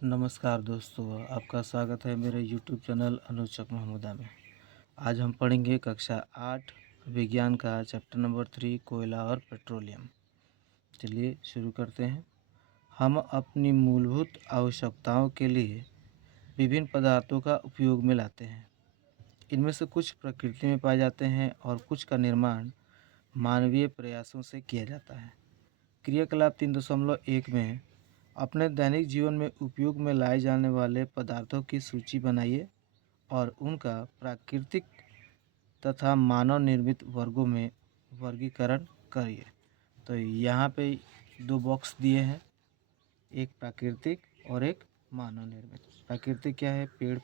नमस्कार दोस्तों, आपका स्वागत है मेरे YouTube चैनल अनुचक महमूदा में। आज हम पढ़ेंगे कक्षा 8 विज्ञान का चैप्टर नंबर 3 कोयला और पेट्रोलियम। चलिए शुरू करते हैं। हम अपनी मूलभूत आवश्यकताओं के लिए विभिन्न पदार्थों का उपयोग में लाते हैं। इनमें से कुछ प्रकृति में पाए जाते हैं और कुछ का निर्माण मानवीय प्रयासों से किया जाता है। क्रियाकलाप 3.1 में अपने दैनिक जीवन में उपयोग में लाए जाने वाले पदार्थों की सूची बनाइए और उनका प्राकृतिक तथा मानव निर्मित वर्गों में वर्गीकरण करिए। तो यहाँ पे दो बॉक्स दिए हैं, एक प्राकृतिक और एक मानव निर्मित। प्राकृतिक क्या है? पेड़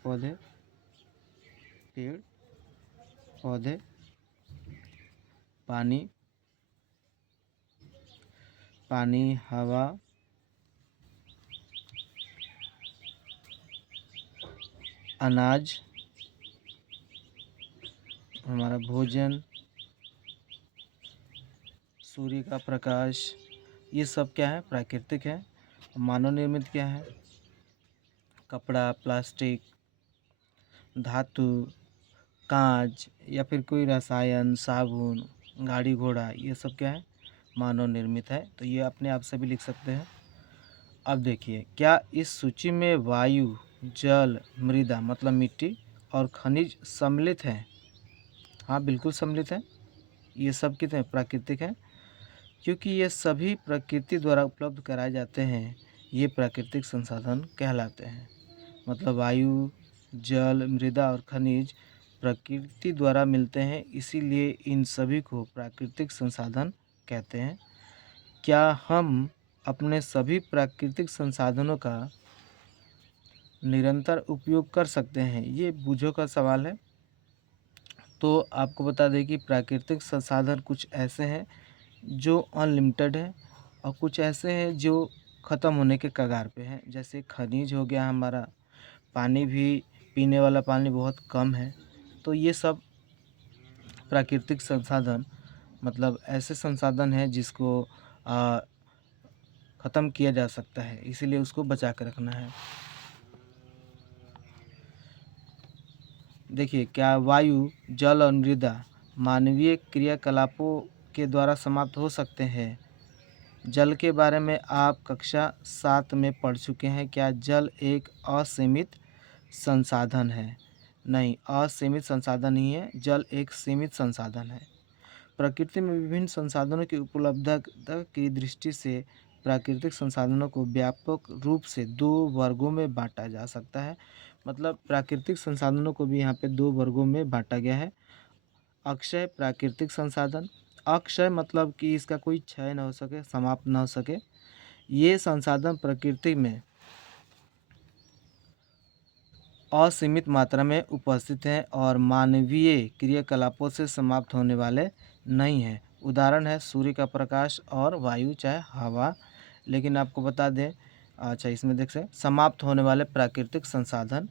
पौधे, पानी, हवा, अनाज, हमारा भोजन, सूर्य का प्रकाश, ये सब क्या है? प्राकृतिक है। मानव निर्मित क्या है? कपड़ा, प्लास्टिक, धातु, कांच या फिर कोई रसायन, साबुन, गाड़ी घोड़ा, ये सब क्या है? मानव निर्मित है। तो ये अपने आप से भी लिख सकते हैं। अब देखिए, क्या इस सूची में वायु, जल, मृदा मतलब मिट्टी और खनिज सम्मिलित हैं? हाँ, बिल्कुल सम्मिलित हैं। ये सब कितने प्राकृतिक हैं, क्योंकि ये सभी प्रकृति द्वारा उपलब्ध कराए जाते हैं। ये प्राकृतिक संसाधन कहलाते हैं। मतलब वायु, जल, मृदा और खनिज प्रकृति द्वारा मिलते हैं, इसीलिए इन सभी को प्राकृतिक संसाधन कहते हैं। क्या हम अपने सभी प्राकृतिक संसाधनों का निरंतर उपयोग कर सकते हैं? ये बूझों का सवाल है। तो आपको बता दें कि प्राकृतिक संसाधन कुछ ऐसे हैं जो अनलिमिटेड है और कुछ ऐसे हैं जो ख़त्म होने के कगार पे हैं। जैसे खनिज हो गया हमारा, पानी भी, पीने वाला पानी बहुत कम है। तो ये सब प्राकृतिक संसाधन मतलब ऐसे संसाधन हैं जिसको ख़त्म किया जा सकता है, इसीलिए उसको बचा कर रखना है। देखिए, क्या वायु, जल और मृदा मानवीय क्रियाकलापों के द्वारा समाप्त हो सकते हैं? जल के बारे में आप कक्षा 7 में पढ़ चुके हैं। क्या जल एक असीमित संसाधन है? नहीं, असीमित संसाधन नहीं है, जल एक सीमित संसाधन है। प्रकृति में विभिन्न संसाधनों की उपलब्धता की दृष्टि से प्राकृतिक संसाधनों को व्यापक रूप से दो वर्गों में बांटा जा सकता है। मतलब प्राकृतिक संसाधनों को भी यहाँ पे दो वर्गों में बांटा गया है। अक्षय प्राकृतिक संसाधन। अक्षय मतलब कि इसका कोई क्षय न हो सके, समाप्त न हो सके। ये संसाधन प्रकृति में असीमित मात्रा में उपस्थित हैं और मानवीय क्रियाकलापों से समाप्त होने वाले नहीं हैं। उदाहरण है सूर्य का प्रकाश और वायु चाहे हवा। लेकिन आपको बता दें, अच्छा इसमें देख से समाप्त होने वाले प्राकृतिक संसाधन,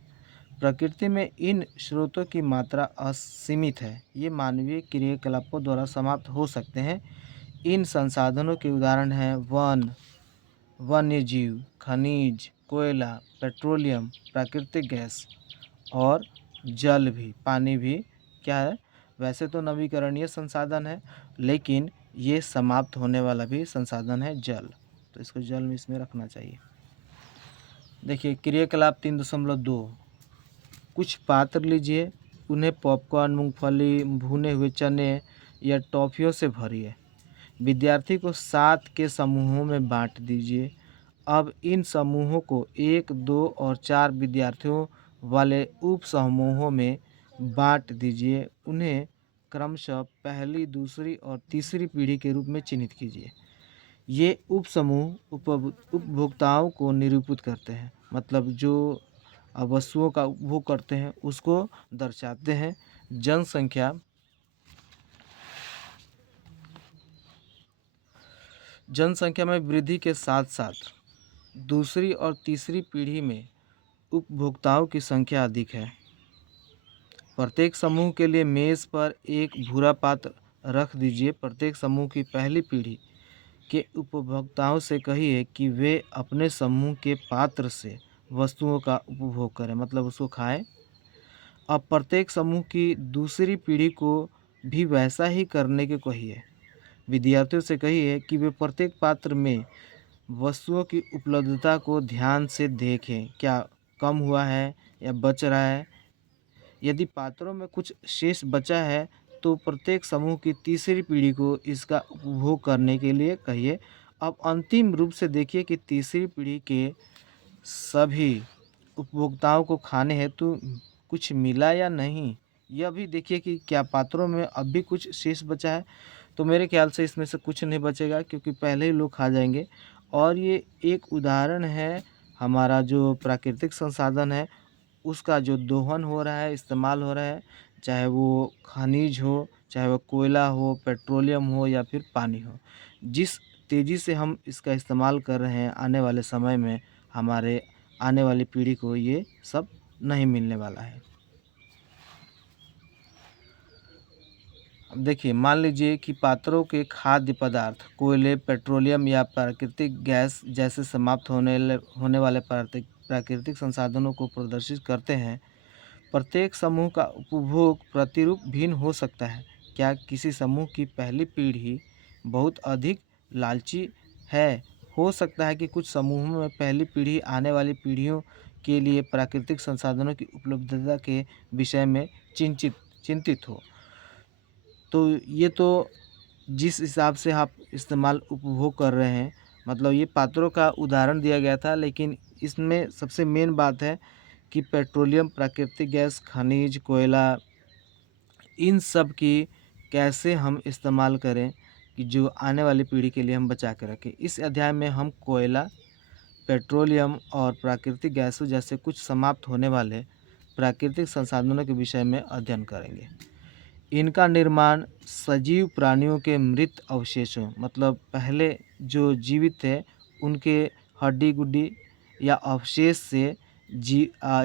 प्रकृति में इन स्रोतों की मात्रा असीमित है। ये मानवीय क्रियाकलापों द्वारा समाप्त हो सकते हैं। इन संसाधनों के उदाहरण हैं वन्यजीव, खनिज, कोयला, पेट्रोलियम, प्राकृतिक गैस और जल भी, पानी भी क्या है? वैसे तो नवीकरणीय संसाधन है, लेकिन ये समाप्त होने वाला भी संसाधन है जल। तो इसको जल में इसमें रखना चाहिए। देखिए, क्रियाकलाप 3.2, कुछ पात्र लीजिए, उन्हें पॉपकॉर्न, मूंगफली, भुने हुए चने या टॉफ़ियों से भरिए। विद्यार्थी को 7 के समूहों में बांट दीजिए। अब इन समूहों को 1, 2 और 4 विद्यार्थियों वाले उप समूहों में बांट दीजिए। उन्हें क्रमशः पहली, दूसरी और तीसरी पीढ़ी के रूप में चिन्हित कीजिए। ये उप समूह उपभोक्ताओं को निरूपित करते हैं, मतलब जो वस्तुओं का उपभोग करते हैं उसको दर्शाते हैं। जनसंख्या में वृद्धि के साथ साथ दूसरी और तीसरी पीढ़ी में उपभोक्ताओं की संख्या अधिक है। प्रत्येक समूह के लिए मेज़ पर एक भूरा पात्र रख दीजिए। प्रत्येक समूह की पहली पीढ़ी के उपभोक्ताओं से कहिए कि वे अपने समूह के पात्र से वस्तुओं का उपभोग करें, मतलब उसको खाएं। अब प्रत्येक समूह की दूसरी पीढ़ी को भी वैसा ही करने को कहिए। विद्यार्थियों से कहिए कि वे प्रत्येक पात्र में वस्तुओं की उपलब्धता को ध्यान से देखें, क्या कम हुआ है या बच रहा है। यदि पात्रों में कुछ शेष बचा है तो प्रत्येक समूह की तीसरी पीढ़ी को इसका उपभोग करने के लिए कहिए। अब अंतिम रूप से देखिए कि तीसरी पीढ़ी के सभी उपभोक्ताओं को खाने हेतु कुछ मिला या नहीं। यह भी देखिए कि क्या पात्रों में अब भी कुछ शेष बचा है। तो मेरे ख्याल से इसमें से कुछ नहीं बचेगा, क्योंकि पहले ही लोग खा जाएंगे। और ये एक उदाहरण है, हमारा जो प्राकृतिक संसाधन है उसका जो दोहन हो रहा है, इस्तेमाल हो रहा है, चाहे वो खनिज हो, चाहे वो कोयला हो, पेट्रोलियम हो या फिर पानी हो। जिस तेज़ी से हम इसका इस्तेमाल कर रहे हैं, आने वाले समय में हमारे आने वाली पीढ़ी को ये सब नहीं मिलने वाला है। अब देखिए, मान लीजिए कि पात्रों के खाद्य पदार्थ कोयले, पेट्रोलियम या प्राकृतिक गैस जैसे समाप्त होने वाले प्राकृतिक संसाधनों को प्रदर्शित करते हैं। प्रत्येक समूह का उपभोग प्रतिरूप भिन्न हो सकता है। क्या किसी समूह की पहली पीढ़ी बहुत अधिक लालची है? हो सकता है कि कुछ समूहों में पहली पीढ़ी आने वाली पीढ़ियों के लिए प्राकृतिक संसाधनों की उपलब्धता के विषय में चिंतित चिंतित हो। तो ये तो जिस हिसाब से आप इस्तेमाल उपभोग कर रहे हैं, मतलब ये पात्रों का उदाहरण दिया गया था, लेकिन इसमें सबसे मेन बात है कि पेट्रोलियम, प्राकृतिक गैस, खनिज, कोयला, इन सब की कैसे हम इस्तेमाल करें कि जो आने वाली पीढ़ी के लिए हम बचा के रखें। इस अध्याय में हम कोयला, पेट्रोलियम और प्राकृतिक गैसों जैसे कुछ समाप्त होने वाले प्राकृतिक संसाधनों के विषय में अध्ययन करेंगे। इनका निर्माण सजीव प्राणियों के मृत अवशेषों, मतलब पहले जो जीवित थे उनके हड्डी-गुड्डी या अवशेष से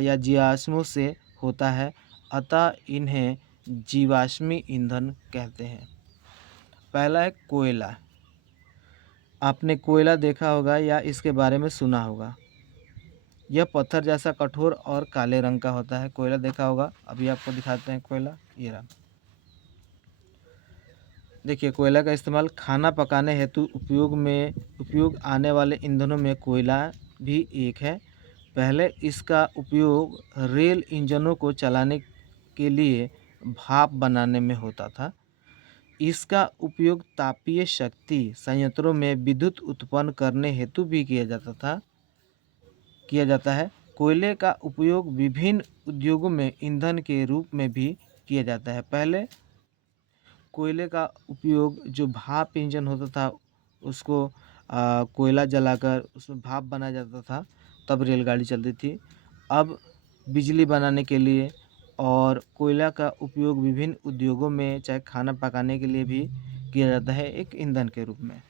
या जीवाश्मों से होता है। अतः इन्हें जीवाश्मी ईंधन कहते हैं। पहला है कोयला। आपने कोयला देखा होगा या इसके बारे में सुना होगा। यह पत्थर जैसा कठोर और काले रंग का होता है। कोयला देखा होगा, अभी आपको दिखाते हैं कोयला, ये रहा। देखिए, कोयला का इस्तेमाल खाना पकाने हेतु उपयोग आने वाले ईंधनों में कोयला भी एक है। पहले इसका उपयोग रेल इंजनों को चलाने के लिए भाप बनाने में होता था। इसका उपयोग तापीय शक्ति संयंत्रों में विद्युत उत्पन्न करने हेतु भी किया जाता है। कोयले का उपयोग विभिन्न उद्योगों में ईंधन के रूप में भी किया जाता है। पहले कोयले का उपयोग जो भाप इंजन होता था उसको कोयला जलाकर उसमें भाप बनाया जाता था, तब रेलगाड़ी चलती थी। अब बिजली बनाने के लिए और कोयला का उपयोग विभिन्न उद्योगों में चाहे खाना पकाने के लिए भी किया जाता है एक ईंधन के रूप में।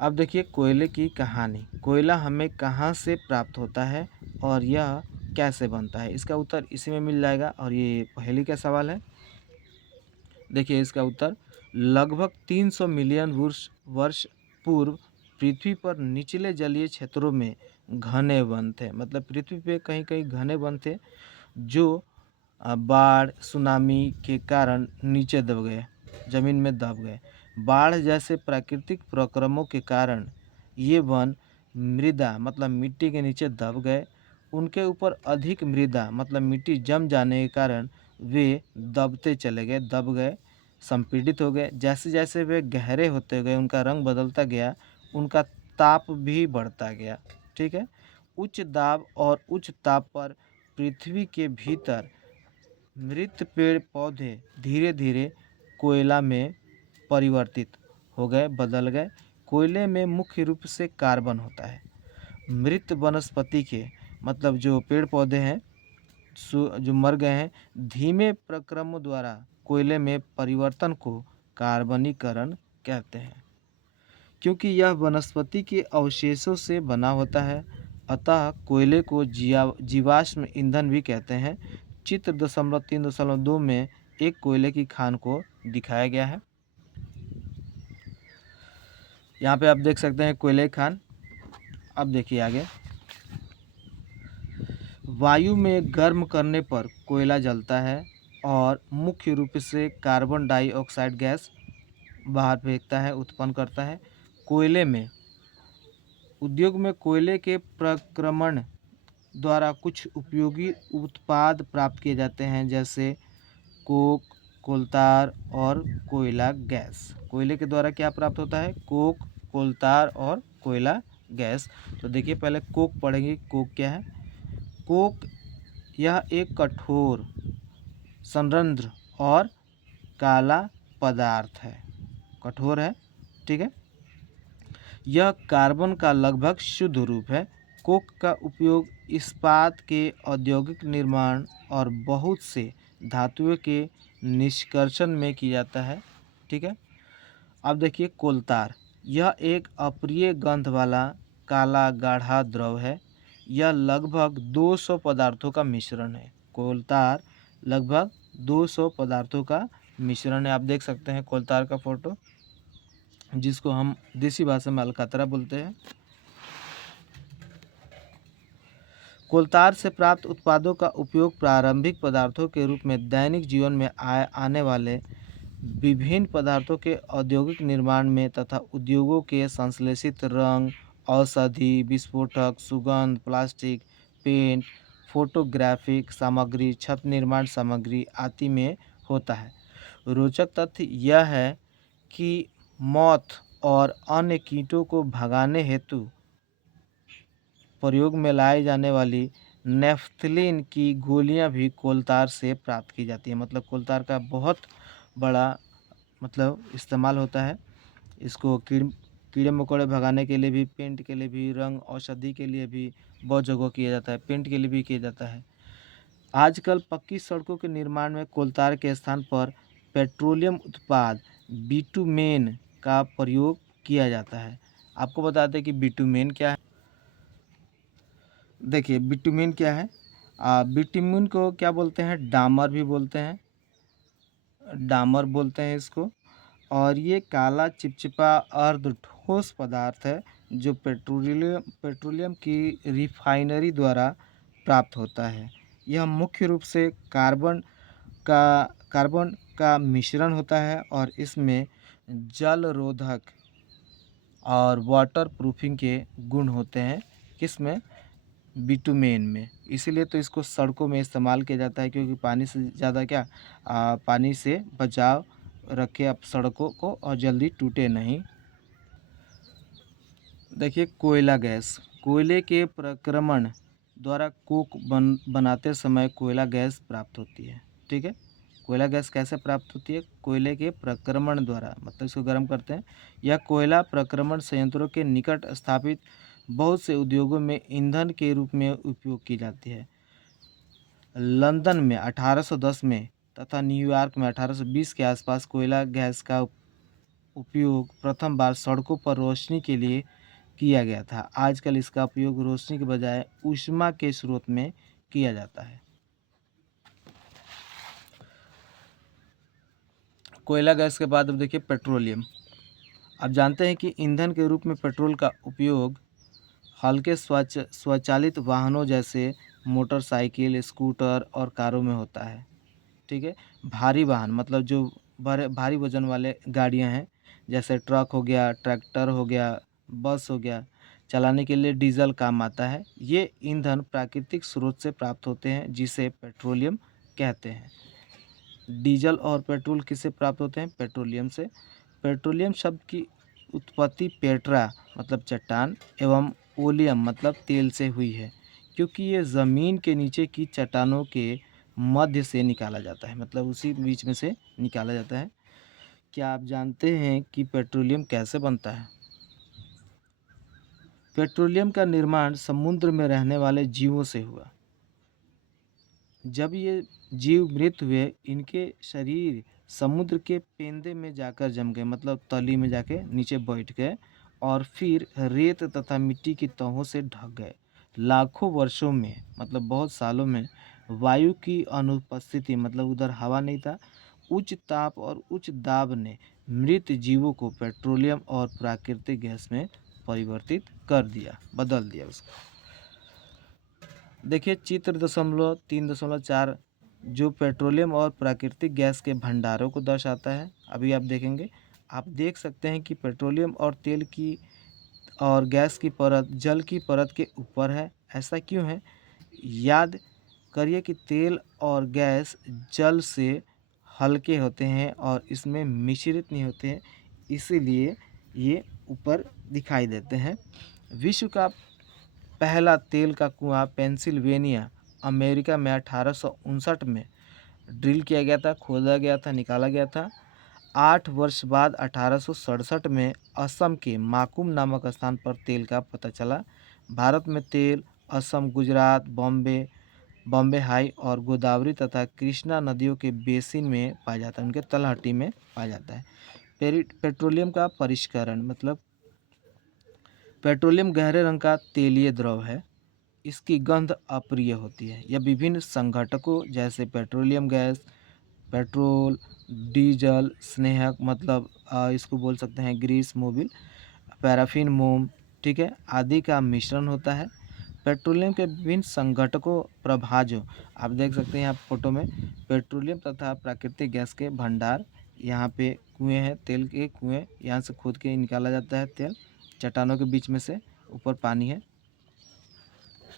अब देखिए कोयले की कहानी। कोयला हमें कहाँ से प्राप्त होता है और यह कैसे बनता है? इसका उत्तर इसी में मिल जाएगा। और ये पहेली का सवाल है। देखिए इसका उत्तर, लगभग 300 मिलियन वर्ष पूर्व पृथ्वी पर निचले जलीय क्षेत्रों में घने वन थे। मतलब पृथ्वी पे कहीं कहीं घने वन थे जो बाढ़, सुनामी के कारण नीचे दब गए, ज़मीन में दब गए। बाढ़ जैसे प्राकृतिक प्रक्रमों के कारण ये वन मृदा, मतलब मिट्टी के नीचे दब गए। उनके ऊपर अधिक मृदा, मतलब मिट्टी जम जाने के कारण वे दब गए, संपीड़ित हो गए। जैसे जैसे वे गहरे होते गए, उनका रंग बदलता गया, उनका ताप भी बढ़ता गया। ठीक है। उच्च दाब और उच्च ताप पर पृथ्वी के भीतर मृत पेड़ पौधे धीरे धीरे कोयला में परिवर्तित हो गए, बदल गए। कोयले में मुख्य रूप से कार्बन होता है। मृत वनस्पति के, मतलब जो पेड़ पौधे हैं जो मर गए हैं, धीमे प्रक्रमों द्वारा कोयले में परिवर्तन को कार्बनीकरण कहते हैं। क्योंकि यह वनस्पति के अवशेषों से बना होता है, अतः कोयले को जीवाश्म ईंधन भी कहते हैं। चित्र 3.2 में एक कोयले की खान को दिखाया गया है। यहाँ पे आप देख सकते हैं कोयले की खान। अब देखिए आगे, वायु में गर्म करने पर कोयला जलता है और मुख्य रूप से कार्बन डाइऑक्साइड गैस बाहर फेंकता है, उत्पन्न करता है। कोयले में उद्योग में कोयले के प्रक्रमण द्वारा कुछ उपयोगी उत्पाद प्राप्त किए जाते हैं, जैसे कोक, कोलतार और कोयला गैस। कोयले के द्वारा क्या प्राप्त होता है? कोक, कोलतार और कोयला गैस। तो देखिए पहले कोक पढ़ेंगे। कोक क्या है? कोक यह एक कठोर, संरंध्र और काला पदार्थ है। कठोर है, ठीक है। यह कार्बन का लगभग शुद्ध रूप है। कोक का उपयोग इस्पात के औद्योगिक निर्माण और बहुत से धातुओं के निष्कर्षण में किया जाता है, ठीक है। अब देखिए कोलतार, यह एक अप्रिय गंध वाला काला गाढ़ा द्रव है। यह लगभग 200 पदार्थों का मिश्रण है। कोलतार लगभग 200 पदार्थों का मिश्रण है। आप देख सकते हैं कोलतार का फोटो, जिसको हम देसी भाषा में अलकतरा बोलते हैं। कोलतार से प्राप्त उत्पादों का उपयोग प्रारंभिक पदार्थों के रूप में दैनिक जीवन में आने वाले विभिन्न पदार्थों के औद्योगिक निर्माण में तथा उद्योगों के संश्लेषित रंग, औषधि, विस्फोटक, सुगंध, प्लास्टिक, पेंट, फोटोग्राफिक सामग्री, छत निर्माण सामग्री आदि में होता है। रोचक तथ्य यह है कि मौत और अन्य कीटों को भगाने हेतु प्रयोग में लाई जाने वाली नेफ्थलीन की गोलियां भी कोलतार से प्राप्त की जाती है। मतलब कोलतार का बहुत बड़ा इस्तेमाल होता है। इसको कीड़े मकोड़े भगाने के लिए भी, पेंट के लिए भी, रंग औषधि के लिए भी बहुत जगह किया जाता है, पेंट के लिए भी किया जाता है। आजकल पक्की सड़कों के निर्माण में कोलतार के स्थान पर पेट्रोलियम उत्पाद बिटुमेन का प्रयोग किया जाता है। आपको बता दें कि बिटुमेन क्या है। देखिए बिटुमेन क्या है? बिटुमेन को क्या बोलते हैं? डामर भी बोलते हैं, डामर बोलते हैं इसको। और ये काला चिपचिपा अर्ध ठोस पदार्थ है जो पेट्रोलियम की रिफाइनरी द्वारा प्राप्त होता है। यह मुख्य रूप से का कार्बन का मिश्रण होता है और इसमें जल रोधक और वाटर प्रूफिंग के गुण होते हैं। किसमें? बिटुमेन में। इसीलिए तो इसको सड़कों में इस्तेमाल किया जाता है, क्योंकि पानी से ज़्यादा पानी से बचाव रखे आप सड़कों को और जल्दी टूटे नहीं। देखिए कोयला गैस, कोयले के प्रक्रमण द्वारा कोक बनाते समय कोयला गैस प्राप्त होती है, ठीक है। कोयला गैस कैसे प्राप्त होती है? कोयले के प्रक्रमण द्वारा, मतलब इसको गर्म करते हैं। यह कोयला प्रक्रमण संयंत्रों के निकट स्थापित बहुत से उद्योगों में ईंधन के रूप में उपयोग की जाती है। लंदन में 1810 में तथा न्यूयॉर्क में 1820 के आसपास कोयला गैस का उपयोग प्रथम बार सड़कों पर रोशनी के लिए किया गया था। आजकल इसका उपयोग रोशनी के बजाय ऊष्मा के स्रोत में किया जाता है। कोयला गैस के बाद अब देखिए पेट्रोलियम। आप जानते हैं कि ईंधन के रूप में पेट्रोल का उपयोग हल्के स्वचालित वाहनों जैसे मोटरसाइकिल, स्कूटर और कारों में होता है, ठीक है। भारी वाहन मतलब जो बड़े भारी वजन वाले गाड़ियां हैं, जैसे ट्रक हो गया, ट्रैक्टर हो गया, बस हो गया, चलाने के लिए डीजल काम आता है। ये ईंधन प्राकृतिक स्रोत से प्राप्त होते हैं, जिसे पेट्रोलियम कहते हैं। डीजल और पेट्रोल किससे प्राप्त होते हैं? पेट्रोलियम से। पेट्रोलियम शब्द की उत्पत्ति पेट्रा मतलब चट्टान एवं ओलियम मतलब तेल से हुई है, क्योंकि ये ज़मीन के नीचे की चट्टानों के मध्य से निकाला जाता है, मतलब उसी बीच में से निकाला जाता है। क्या आप जानते हैं कि पेट्रोलियम कैसे बनता है? पेट्रोलियम का निर्माण समुद्र में रहने वाले जीवों से हुआ। जब ये जीव मृत हुए, इनके शरीर समुद्र के पेंदे में जाकर जम गए, मतलब तली में जाके नीचे बैठ गए और फिर रेत तथा मिट्टी की तहों से ढक गए। लाखों वर्षों में, मतलब बहुत सालों में, वायु की अनुपस्थिति, मतलब उधर हवा नहीं था, उच्च ताप और उच्च दाब ने मृत जीवों को पेट्रोलियम और प्राकृतिक गैस में परिवर्तित कर दिया, बदल दिया उसको। देखिए चित्र 3.4 जो पेट्रोलियम और प्राकृतिक गैस के भंडारों को दर्शाता है। अभी आप देखेंगे, आप देख सकते हैं कि पेट्रोलियम और तेल की और गैस की परत जल की परत के ऊपर है। ऐसा क्यों है? याद करिए कि तेल और गैस जल से हल्के होते हैं और इसमें मिश्रित नहीं होते हैं, इसीलिए ये ऊपर दिखाई देते हैं। विश्व का पहला तेल का कुआं पेंसिल्वेनिया, अमेरिका में 1859 में ड्रिल किया गया था, खोदा गया था, निकाला गया था। 8 वर्ष बाद 1867 में असम के माकुम नामक स्थान पर तेल का पता चला। भारत में तेल असम, गुजरात, बॉम्बे हाई और गोदावरी तथा कृष्णा नदियों के बेसिन में पाया जाता है, उनके तलहटी में पाया जाता है। पेट्रोलियम का परिष्करण मतलब पेट्रोलियम गहरे रंग का तेलीय द्रव है। इसकी गंध अप्रिय होती है। यह विभिन्न संघटकों जैसे पेट्रोलियम गैस, पेट्रोल, डीजल, स्नेहक मतलब इसको बोल सकते हैं ग्रीस, मोबिल, पैराफिन, मोम, ठीक है, आदि का मिश्रण होता है। पेट्रोलियम के विभिन्न संघटकों प्रभाजों आप देख सकते हैं यहाँ फोटो में पेट्रोलियम तथा प्राकृतिक गैस के भंडार। यहाँ पे कुएं हैं, तेल के कुएं, यहाँ से खोद के निकाला जाता है तेल चट्टानों के बीच में से। ऊपर पानी है,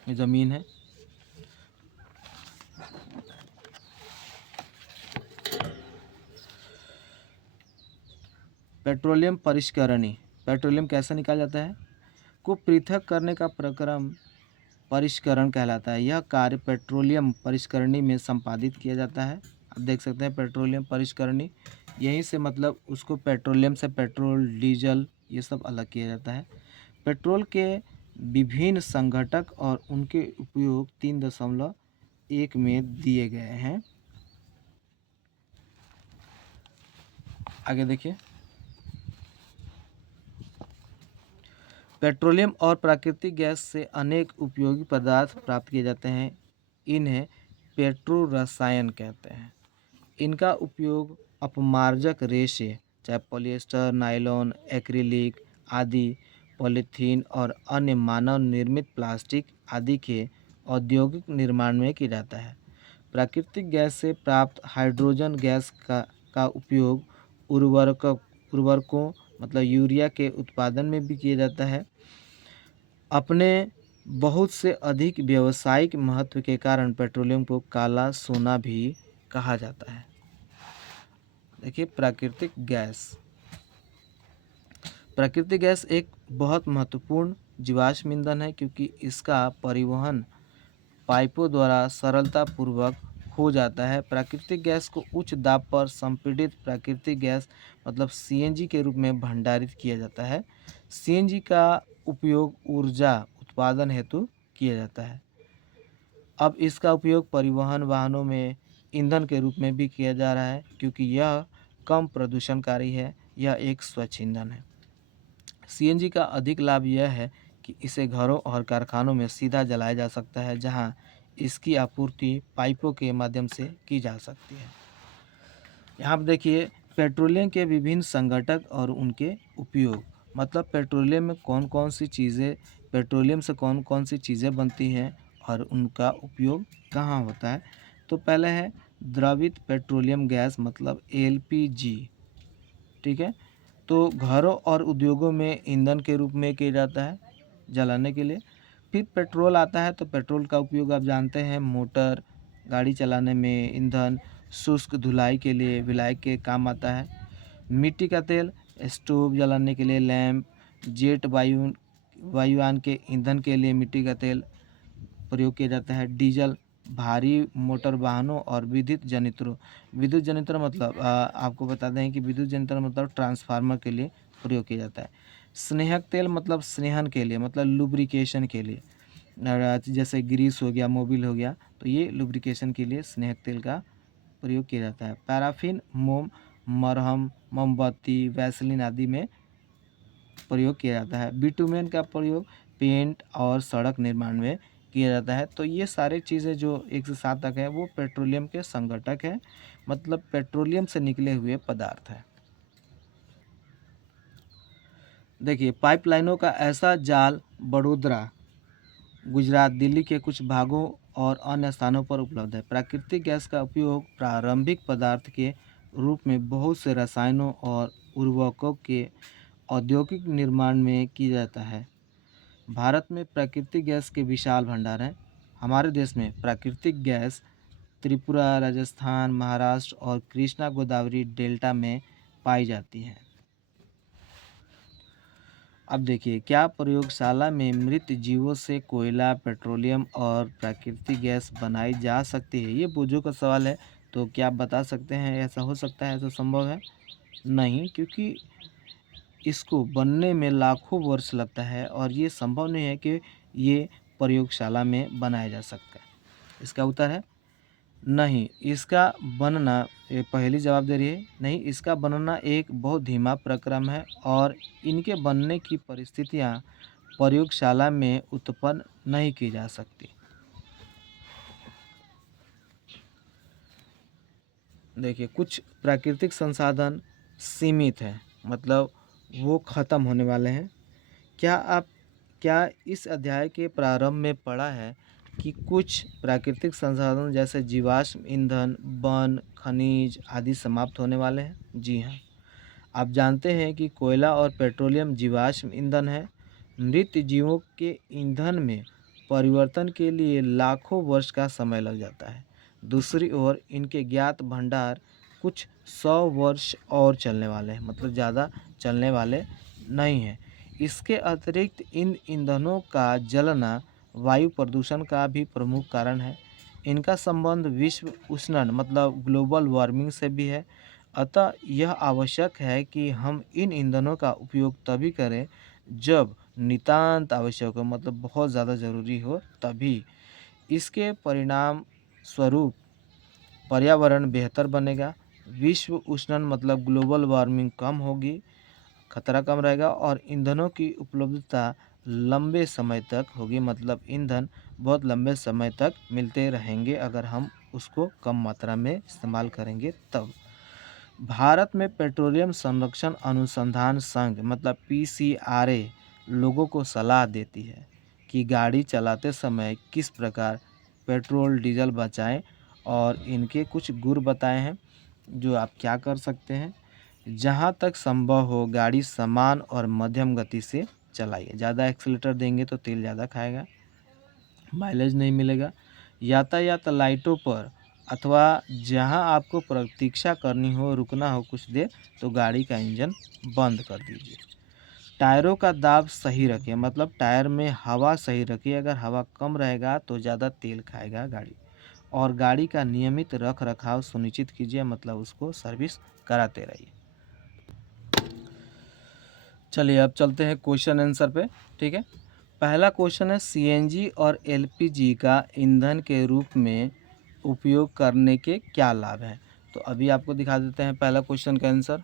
ज़मीन है। पेट्रोलियम परिष्करणी, पेट्रोलियम कैसे निकाला जाता है को पृथक करने का प्रक्रम परिष्करण कहलाता है। यह कार्य पेट्रोलियम परिष्करणी में संपादित किया जाता है। आप देख सकते हैं पेट्रोलियम परिष्करणी, यहीं से मतलब उसको पेट्रोलियम से पेट्रोल, डीजल ये सब अलग किया जाता है। पेट्रोल के विभिन्न संघटक और उनके उपयोग 3.1 में दिए गए हैं। आगे देखिए, पेट्रोलियम और प्राकृतिक गैस से अनेक उपयोगी पदार्थ प्राप्त किए जाते हैं। इन्हें पेट्रो रसायन कहते हैं। इनका उपयोग अपमार्जक रेशे चाहे पॉलिएस्टर, नायलॉन, एक्रिलिक आदि, पॉलीथीन और अन्य मानव निर्मित प्लास्टिक आदि के औद्योगिक निर्माण में किया जाता है। प्राकृतिक गैस से प्राप्त हाइड्रोजन गैस का उपयोग उर्वरकों मतलब यूरिया के उत्पादन में भी किया जाता है। अपने बहुत से अधिक व्यावसायिक महत्व के कारण पेट्रोलियम को काला सोना भी कहा जाता है। देखिए प्राकृतिक गैस एक बहुत महत्वपूर्ण जीवाश्म ईंधन है क्योंकि इसका परिवहन पाइपों द्वारा सरलतापूर्वक हो जाता है। प्राकृतिक गैस को उच्च दाब पर संपीड़ित प्राकृतिक गैस मतलब सीएनजी के रूप में भंडारित किया जाता है। सीएनजी का उपयोग ऊर्जा उत्पादन हेतु किया जाता है। अब इसका उपयोग परिवहन वाहनों में ईंधन के रूप में भी किया जा रहा है क्योंकि यह कम प्रदूषणकारी है, यह एक स्वच्छ ईंधन है। सीएनजी का अधिक लाभ यह है कि इसे घरों और कारखानों में सीधा जलाया जा सकता है जहां इसकी आपूर्ति पाइपों के माध्यम से की जा सकती है। यहाँ पर देखिए पेट्रोलियम के विभिन्न संघटक और उनके उपयोग मतलब पेट्रोलियम से कौन कौन सी चीज़ें बनती हैं और उनका उपयोग कहाँ होता है। तो पहले है द्रवित पेट्रोलियम गैस मतलब एलपीजी, ठीक है, तो घरों और उद्योगों में ईंधन के रूप में किया जाता है जलाने के लिए। फिर पेट्रोल आता है, तो पेट्रोल का उपयोग आप जानते हैं मोटर गाड़ी चलाने में, ईंधन, शुष्क धुलाई के लिए विलायक के काम आता है। मिट्टी का तेल स्टोव जलाने के लिए, लैंप, जेट वायुयान के ईंधन के लिए मिट्टी का तेल प्रयोग किया जाता है। डीजल भारी मोटर वाहनों और विद्युत जनित्र मतलब आपको बता दें कि विद्युत जनित्र मतलब ट्रांसफार्मर के लिए प्रयोग किया जाता है। स्नेहक तेल मतलब स्नेहन के लिए मतलब लुब्रिकेशन के लिए, जैसे ग्रीस हो गया, मोबिल हो गया, तो ये लुब्रिकेशन के लिए स्नेहक तेल का प्रयोग किया जाता है। पैराफिन, मोम, मरहम, मोमबत्ती, वैसलीन आदि में प्रयोग किया जाता है। बिटुमेन का प्रयोग पेंट और सड़क निर्माण में किया जाता है। तो ये सारी चीज़ें जो 1 से 7 तक है वो पेट्रोलियम के संघटक हैं, मतलब पेट्रोलियम से निकले हुए पदार्थ हैं। देखिए पाइपलाइनों का ऐसा जाल गुजरात, दिल्ली के कुछ भागों और अन्य स्थानों पर उपलब्ध है। प्राकृतिक गैस का उपयोग प्रारंभिक पदार्थ के रूप में बहुत से रसायनों और उर्वरकों के औद्योगिक निर्माण में किया जाता है। भारत में प्राकृतिक गैस के विशाल भंडार हैं। हमारे देश में प्राकृतिक गैस त्रिपुरा, राजस्थान, महाराष्ट्र और कृष्णा गोदावरी डेल्टा में पाई जाती है। अब देखिए, क्या प्रयोगशाला में मृत जीवों से कोयला, पेट्रोलियम और प्राकृतिक गैस बनाई जा सकती है? ये बोझों का सवाल है। तो क्या आप बता सकते हैं ऐसा हो सकता है, ऐसा संभव है? नहीं, क्योंकि इसको बनने में लाखों वर्ष लगता है और ये संभव नहीं है कि ये प्रयोगशाला में बनाया जा सकता है। इसका उत्तर है नहीं। इसका बनना, ये पहली जवाब दे रही है, नहीं, इसका बनना एक बहुत धीमा प्रक्रम है और इनके बनने की परिस्थितियां प्रयोगशाला में उत्पन्न नहीं की जा सकती। देखिए, कुछ प्राकृतिक संसाधन सीमित हैं, मतलब वो ख़त्म होने वाले हैं। क्या इस अध्याय के प्रारंभ में पढ़ा है कि कुछ प्राकृतिक संसाधन जैसे जीवाश्म ईंधन, वन, खनिज आदि समाप्त होने वाले हैं? जी हाँ। आप जानते हैं कि कोयला और पेट्रोलियम जीवाश्म ईंधन है। मृत जीवों के ईंधन में परिवर्तन के लिए लाखों वर्ष का समय लग जाता है। दूसरी ओर इनके ज्ञात भंडार कुछ 100 वर्ष और चलने वाले हैं, मतलब ज़्यादा चलने वाले नहीं हैं। इसके अतिरिक्त इन ईंधनों का जलना वायु प्रदूषण का भी प्रमुख कारण है। इनका संबंध विश्व उष्णन मतलब ग्लोबल वार्मिंग से भी है। अतः यह आवश्यक है कि हम इन ईंधनों का उपयोग तभी करें जब नितांत आवश्यक हो, मतलब बहुत ज़्यादा ज़रूरी हो तभी। इसके परिणाम स्वरूप पर्यावरण बेहतर बनेगा, विश्व उष्णन मतलब ग्लोबल वार्मिंग कम होगी, खतरा कम रहेगा और ईंधनों की उपलब्धता लंबे समय तक होगी, मतलब ईंधन बहुत लंबे समय तक मिलते रहेंगे अगर हम उसको कम मात्रा में इस्तेमाल करेंगे तब। भारत में पेट्रोलियम संरक्षण अनुसंधान संघ मतलब पीसीआरए लोगों को सलाह देती है कि गाड़ी चलाते समय किस प्रकार पेट्रोल डीजल बचाएं और इनके कुछ गुर बताए हैं जो आप क्या कर सकते हैं। जहां तक संभव हो गाड़ी समान और मध्यम गति से चलाइए। ज़्यादा एक्सीलेटर देंगे तो तेल ज़्यादा खाएगा, माइलेज नहीं मिलेगा। यातायात लाइटों पर अथवा जहां आपको प्रतीक्षा करनी हो, रुकना हो कुछ देर, तो गाड़ी का इंजन बंद कर दीजिए। टायरों का दाब सही रखें, मतलब टायर में हवा सही रखिए। अगर हवा कम रहेगा तो ज़्यादा तेल खाएगा गाड़ी। और गाड़ी का नियमित रख रखाव सुनिश्चित कीजिए, मतलब उसको सर्विस कराते रहिए। चलिए अब चलते हैं क्वेश्चन आंसर पे। ठीक है, पहला क्वेश्चन है सीएनजी और एलपीजी का ईंधन के रूप में उपयोग करने के क्या लाभ हैं? तो अभी आपको दिखा देते हैं पहला क्वेश्चन का आंसर।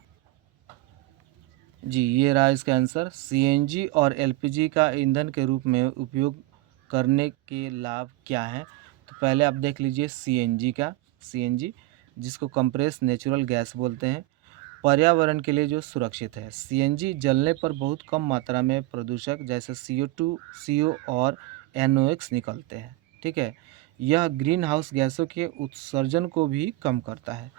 जी, ये रहा इसका आंसर। सीएनजी और एलपीजी का ईंधन के रूप में उपयोग करने के लाभ क्या हैं? तो पहले आप देख लीजिए सीएनजी का। सीएनजी जिसको कंप्रेस नेचुरल गैस बोलते हैं, पर्यावरण के लिए जो सुरक्षित है। सीएनजी जलने पर बहुत कम मात्रा में प्रदूषक जैसे CO2, CO और NOx निकलते हैं। ठीक है, यह ग्रीन हाउस गैसों के उत्सर्जन को भी कम करता है।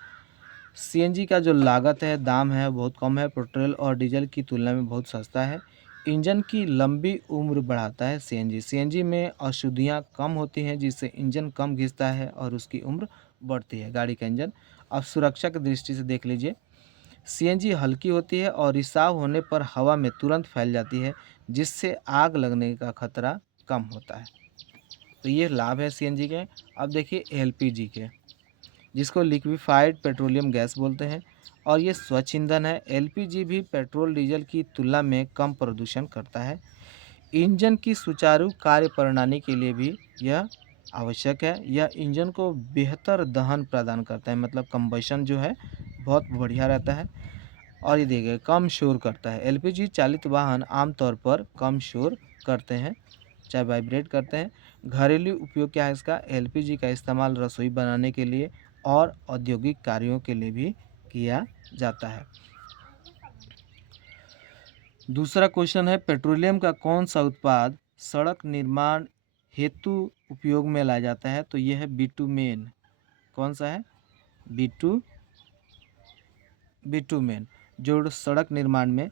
सीएनजी का जो लागत है, दाम है, बहुत कम है, पेट्रोल और डीजल की तुलना में बहुत सस्ता है। इंजन की लंबी उम्र बढ़ाता है सीएनजी। सीएनजी में अशुद्धियाँ कम होती हैं जिससे इंजन कम घिसता है और उसकी उम्र बढ़ती है गाड़ी का इंजन। अब सुरक्षा की दृष्टि से देख लीजिए, सीएनजी हल्की होती है और रिसाव होने पर हवा में तुरंत फैल जाती है जिससे आग लगने का खतरा कम होता है। तो ये लाभ है सीएनजी के। अब देखिए एलपीजी के, जिसको लिक्विफाइड पेट्रोलियम गैस बोलते हैं और ये स्वच्छ ईंधन है। एलपीजी भी पेट्रोल डीजल की तुलना में कम प्रदूषण करता है। इंजन की सुचारू कार्य प्रणाली के लिए भी यह आवश्यक है। यह इंजन को बेहतर दहन प्रदान करता है, मतलब कंबशन जो है बहुत बढ़िया रहता है। और ये देखिए कम शोर करता है। एलपीजी चालित वाहन आमतौर पर कम शोर करते हैं, चाहे वाइब्रेट करते हैं। घरेलू उपयोग क्या है इसका? एलपीजी का इस्तेमाल रसोई बनाने के लिए और औद्योगिक कार्यों के लिए भी किया जाता है। दूसरा क्वेश्चन है पेट्रोलियम का कौन सा उत्पाद सड़क निर्माण हेतु उपयोग में लाया जाता है तो यह है बिटुमेन। कौन सा है? बिटुमेन, जो सड़क निर्माण में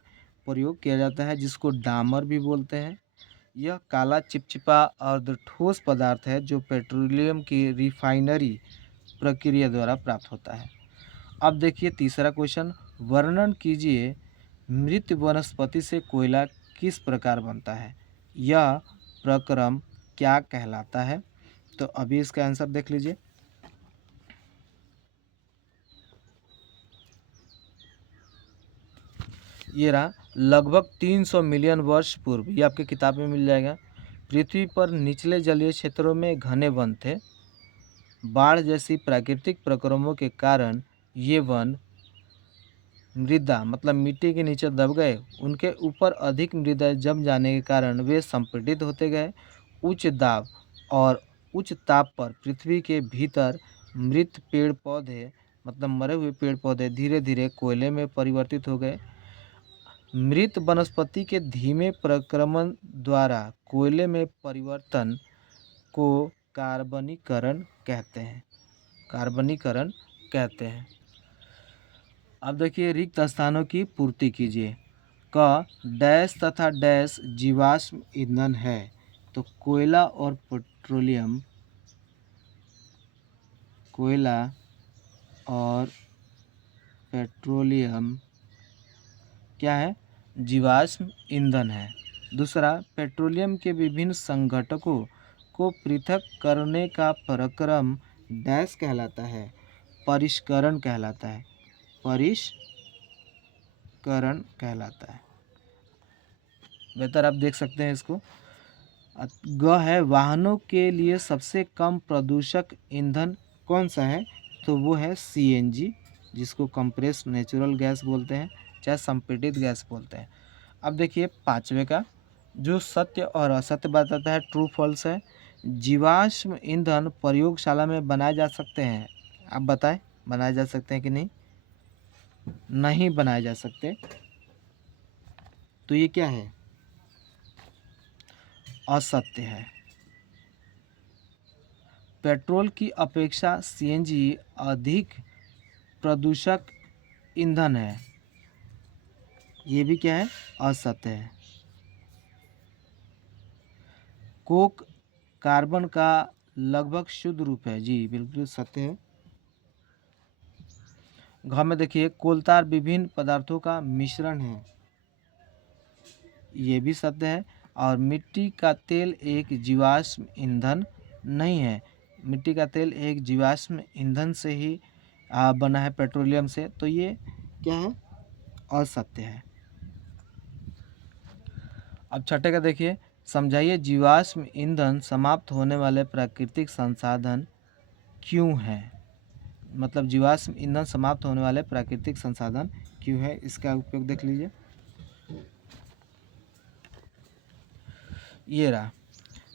प्रयोग किया जाता है, जिसको डामर भी बोलते हैं। यह काला चिपचिपा और ठोस पदार्थ है जो पेट्रोलियम की रिफाइनरी प्रक्रिया द्वारा प्राप्त होता है। अब देखिए तीसरा क्वेश्चन, वर्णन कीजिए मृत वनस्पति से कोयला किस प्रकार बनता है? यह प्रक्रम क्या कहलाता है? तो अभी इसका आंसर देख लीजिए। ये रहा, लगभग 300 मिलियन वर्ष पूर्व, ये आपकी किताब में मिल जाएगा। पृथ्वी पर निचले जलीय क्षेत्रों में घने वन थे। बाढ़ जैसी प्राकृतिक प्रक्रमों के कारण ये वन मृदा मतलब मिट्टी के नीचे दब गए। उनके ऊपर अधिक मृदा जम जाने के कारण वे संपीड़ित होते गए। उच्च दाब और उच्च ताप पर पृथ्वी के भीतर मृत पेड़ पौधे मतलब मरे हुए पेड़ पौधे धीरे धीरे कोयले में परिवर्तित हो गए। मृत वनस्पति के धीमे प्रक्रमण द्वारा कोयले में परिवर्तन को कार्बनीकरण कहते हैं। कार्बनीकरण कहते हैं। अब देखिए, रिक्त स्थानों की पूर्ति कीजिए। क डैश तथा डैश जीवाश्म ईंधन है। तो कोयला और पेट्रोलियम, कोयला और पेट्रोलियम क्या है? जीवाश्म ईंधन है। दूसरा, पेट्रोलियम के विभिन्न संघटकों को पृथक करने का प्रक्रम डैश कहलाता है? परिष्करण कहलाता है। परिष्करण कहलाता है। बेहतर आप देख सकते हैं इसको। ग है, वाहनों के लिए सबसे कम प्रदूषक ईंधन कौन सा है? तो वो है सीएनजी, जिसको कंप्रेस्ड नेचुरल गैस बोलते हैं, चाहे संपीड़ित गैस बोलते हैं। अब देखिए पांचवे का, जो सत्य और असत्य बताता है, ट्रू फॉल्स है। जीवाश्म ईंधन प्रयोगशाला में बनाए जा सकते हैं। आप बताएं, बनाए जा सकते हैं कि नहीं? नहीं बनाए जा सकते। तो ये क्या है? असत्य है। पेट्रोल की अपेक्षा सीएनजी अधिक प्रदूषक ईंधन है। ये भी क्या है? असत्य है। कोक कार्बन का लगभग शुद्ध रूप है। जी बिल्कुल सत्य है। घ में देखिए, कोलतार विभिन्न पदार्थों का मिश्रण है। ये भी सत्य है। और मिट्टी का तेल एक जीवाश्म ईंधन नहीं है। मिट्टी का तेल एक जीवाश्म ईंधन से ही बना है, पेट्रोलियम से। तो ये क्या है? असत्य है। अब छठे का देखिए, समझाइए जीवाश्म ईंधन समाप्त होने वाले प्राकृतिक संसाधन क्यों है? मतलब जीवाश्म ईंधन समाप्त होने वाले प्राकृतिक संसाधन क्यों है? इसका उपयोग देख लीजिए। ये रहा,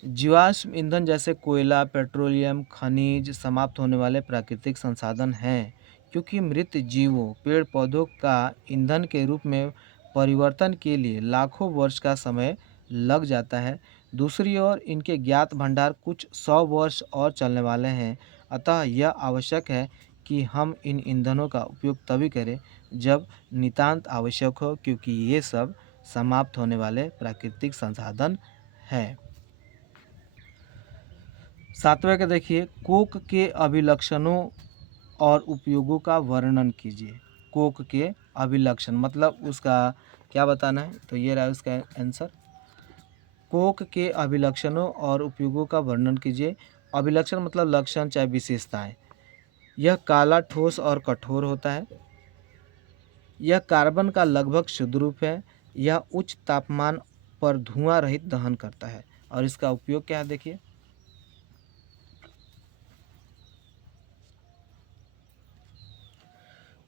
जीवाश्म ईंधन जैसे कोयला, पेट्रोलियम, खनिज समाप्त होने वाले प्राकृतिक संसाधन हैं, क्योंकि मृत जीवों, पेड़ पौधों का ईंधन के रूप में परिवर्तन के लिए लाखों वर्ष का समय लग जाता है। दूसरी ओर इनके ज्ञात भंडार कुछ 100 वर्ष और चलने वाले हैं। अतः यह आवश्यक है कि हम इन ईंधनों का उपयोग तभी करें जब नितांत आवश्यक हो, क्योंकि ये सब समाप्त होने वाले प्राकृतिक संसाधन है। सातवें का देखिए, कोक के अभिलक्षणों और उपयोगों का वर्णन कीजिए। कोक के अभिलक्षण मतलब उसका क्या बताना है? तो ये रहा उसका आंसर। कोक के अभिलक्षणों और उपयोगों का वर्णन कीजिए। अभिलक्षण मतलब लक्षण चाहे विशेषताएं। यह काला, ठोस और कठोर होता है। यह कार्बन का लगभग शुद्ध रूप है। यह उच्च तापमान पर धुआं रहित दहन करता है। और इसका उपयोग क्या है देखिए।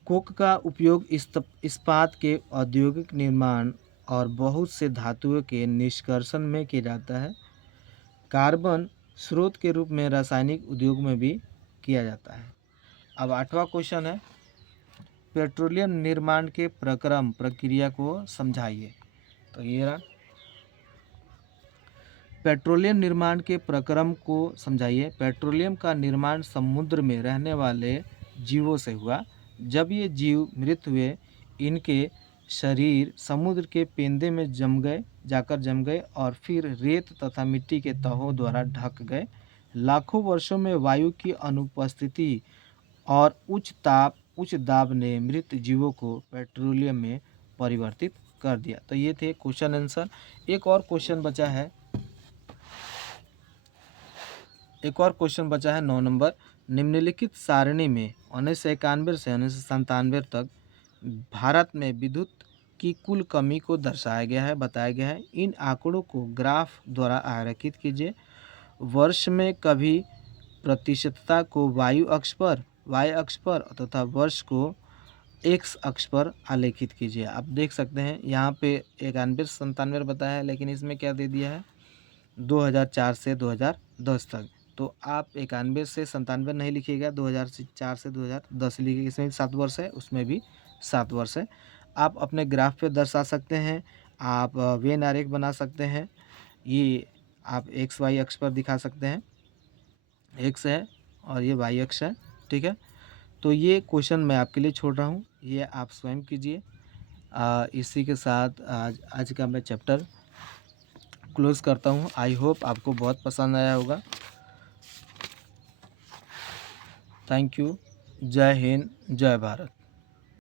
कोक का उपयोग इस्पात के औद्योगिक निर्माण और बहुत से धातुओं के निष्कर्षण में किया जाता है। कार्बन स्रोत के रूप में रासायनिक उद्योग में भी किया जाता है। अब आठवां क्वेश्चन है, पेट्रोलियम निर्माण के प्रक्रम प्रक्रिया को समझाइए। तो ये रहा, पेट्रोलियम निर्माण के प्रक्रम को समझाइए। पेट्रोलियम का निर्माण समुद्र में रहने वाले जीवों से हुआ। जब ये जीव मृत हुए, इनके शरीर समुद्र के पेंदे में जाकर जम गए और फिर रेत तथा मिट्टी के तहों द्वारा ढक गए। लाखों वर्षों में वायु की अनुपस्थिति और उच्च दाब ने मृत जीवों को पेट्रोलियम में परिवर्तित कर दिया। तो ये थे क्वेश्चन आंसर। एक और क्वेश्चन बचा है 9 नंबर। निम्नलिखित सारणी में 1991 से 1997 तक भारत में विद्युत की कुल कमी को दर्शाया गया है, बताया गया है। इन आंकड़ों को ग्राफ द्वारा आरेखित कीजिए। वर्ष में कभी प्रतिशतता को वायु अक्ष पर तथा वर्ष को एक्स अक्ष पर आलेखित कीजिए। आप देख सकते हैं यहाँ पे 91 से 97 बताया है, लेकिन इसमें क्या दे दिया है 2004 से 2010 तक। तो आप 91 से 97 नहीं लिखिएगा, 2004 से 2010 लिखिएगा। इसमें 7 वर्ष है, उसमें भी 7 वर्ष है। आप अपने ग्राफ पे दर्शा सकते हैं, आप वेन आरेख बना सकते हैं। ये आप एक्स वाई अक्ष पर दिखा सकते हैं, एक्स है और ये वाई अक्ष है, ठीक है। तो ये क्वेश्चन मैं आपके लिए छोड़ रहा हूँ, ये आप स्वयं कीजिए। इसी के साथ आज का मैं चैप्टर क्लोज़ करता हूँ। आई होप आपको बहुत पसंद आया होगा। Thank you. जय हिंद, जय भारत।